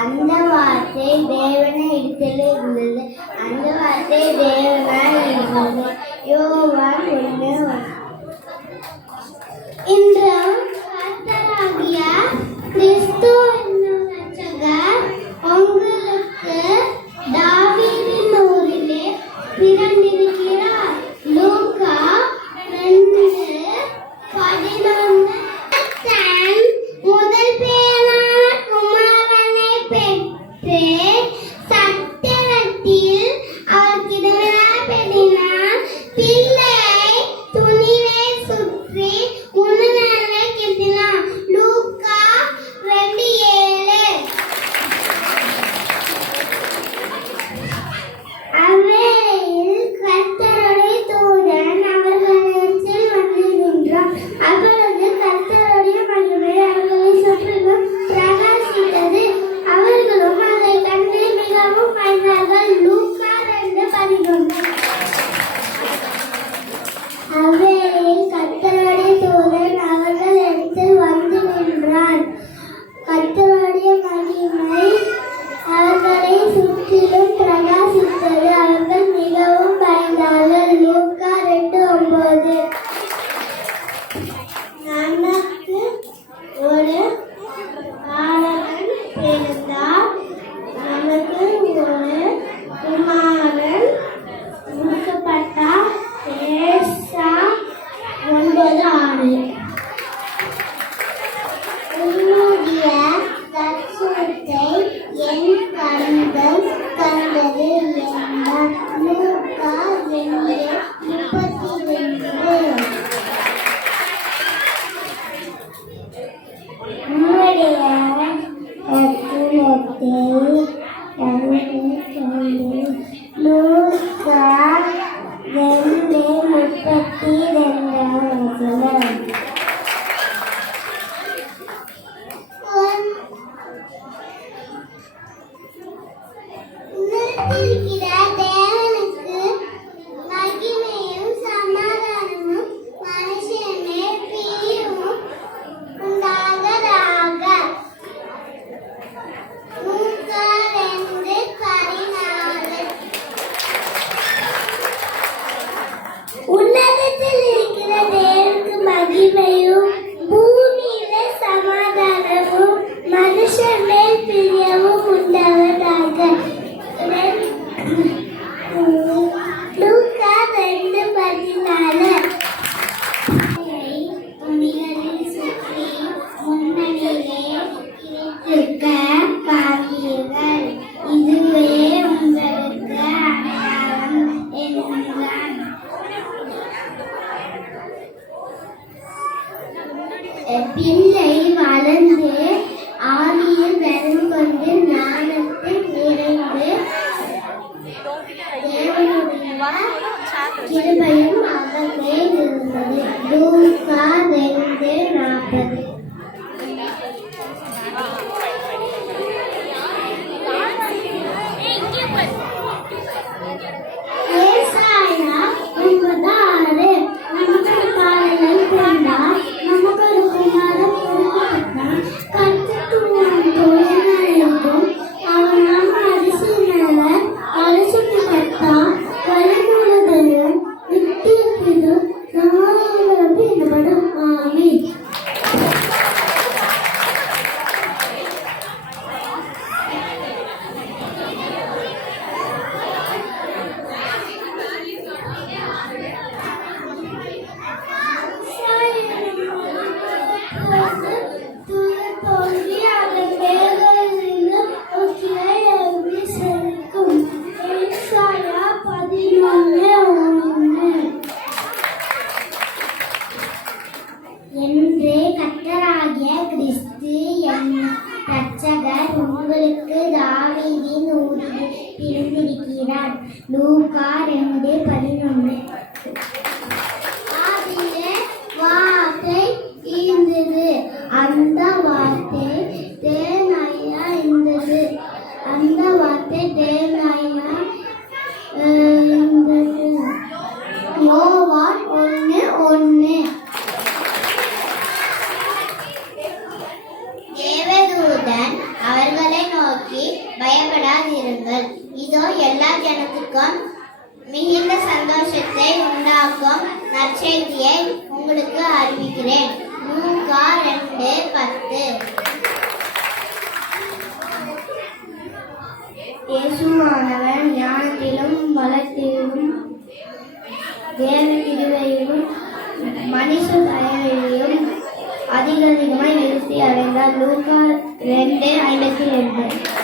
அந்த வார்த்தை தேவனிடத்தில் இருந்தது. அந்த வார்த்தை தேவனாய் இருந்தது. யோவான் 1:1. இன்று கர்த்தராகிய கிறிஸ்து என்னும் இரட்சகர் உங்களுக்கு தாவீதின் ஊரிலே பிறந்திருக்கிறார். லூக்கா 2:11. தன் முதல் பேரான குமாரனை பெற்று சத்திரத்தில் அவர் கிடவினார் பெற்றினார். பிள்ளை துணிவை சுற்றி உணர்வை கெட்டினார். லூக்கா 2:7. அவ்வேளையில் கர்த்தருடைய தூதன் அவர்களிடத்தில் வந்து நின்றார். அப்பொழுது கர்த்தருடைய மகிமை அவர்களை சுற்றிலும் பிரகாசித்தது. அவர்களும் அதை கண்டு மிகவும் பயந்தார்கள். லூக்கா 2:11. அவ்வேளையில் கர்த்தருடைய தூதன் அவர்களிடத்தில் வந்து நின்றார். கர்த்தருடைய மகிமை அவர்களை சுற்றிலும் பிரகாசித்தது. அவர்கள் மிகவும் பயந்தார்கள். லூக்கா 2:9. நமக்கு ஒரு பாலகன் பிறந்தார். நமக்கு ஒரு குமாரன் கொடுக்கப்பட்டார். ஏசா 9:6. உன்னுடைய தரிசனத்தை என் கண்கள் கண்டது என்றார். லூக்கா 2:32. உன்னுடைய தரிசனத்தை லூக்கா 2:32. உன்னதத்திலிருக்கிற தேவனுக்கு மகிமையும் சமாதானமும் மனுஷன் மேல் பிரியமும் உண்டாவதாக. லூக்கா 2:14. உன்னதத்தில் இருக்கிற தேவனுக்கு மகிமையும் பூமியில சமாதானமும் மனுஷன் மேல் பிரியமும் உண்டாவதாக. லூக்கா 2:14. துணிகளில் சுற்றி முன்னணியிலே இருக்க பார்ப்பீர்கள். இதுவே உங்களுக்கு அடையாளம் என்றான். பிள்ளை வளர்ந்து ஆவியில் பலம் கொண்டு ஞானத்தில் நிறைந்து தேவனுடைய கிருபையும் அவர் மேல் இருந்தது. லூக்கா 2:40. ஏசாயா 9:6. நமக்கு ஒரு பாலகன் பிறந்தார். நமக்கு ஒரு குமாரன் கொடுக்கப்பட்டார். கர்த்தருக்கு நாம் தோழனாயிருக்கும். அவர் நாம் அரசியலாளர் அரசுக்கு கர்த்தார் வழிமுழுவதும் நித்தியத்திலும் நாமம் எனப்படும். ஆமென். தோன்றி அதன் மேலிருந்து ஒரு கிளை எழும்பி செழிக்கும். ஏசாயா 11:1. என்று கர்த்தராகிய கிறிஸ்து என்னும் இரட்சகர் உங்களுக்கு தாவீதின் ஊரில் பிறந்திருக்கிறார். லூக்கா 2:11. ஆதியிலே வார்த்தை இருந்தது. அந்த வார்த்தை தேவனாயா இருந்தது. அந்த வார்த்தை தேவனாயா இருந்தது. யோவான் 1:1. தேவதூதன் அவர்கள் பயப்படாதிருங்கள். இதோ எல்லா ஜனத்துக்கும் மிகுந்த சந்தோஷத்தை உண்டாக்கும் நற்செய்தியை உங்களுக்கு அறிவிக்கிறேன். லூக்கா 2:10. இயேசுவானவர் ஞானத்திலும் பலத்திலும் தேவ கிருபையிலும் மனுஷ தயவிலும் அதிகமாய் விருத்தி அடைந்தார். லூக்கா 2:52.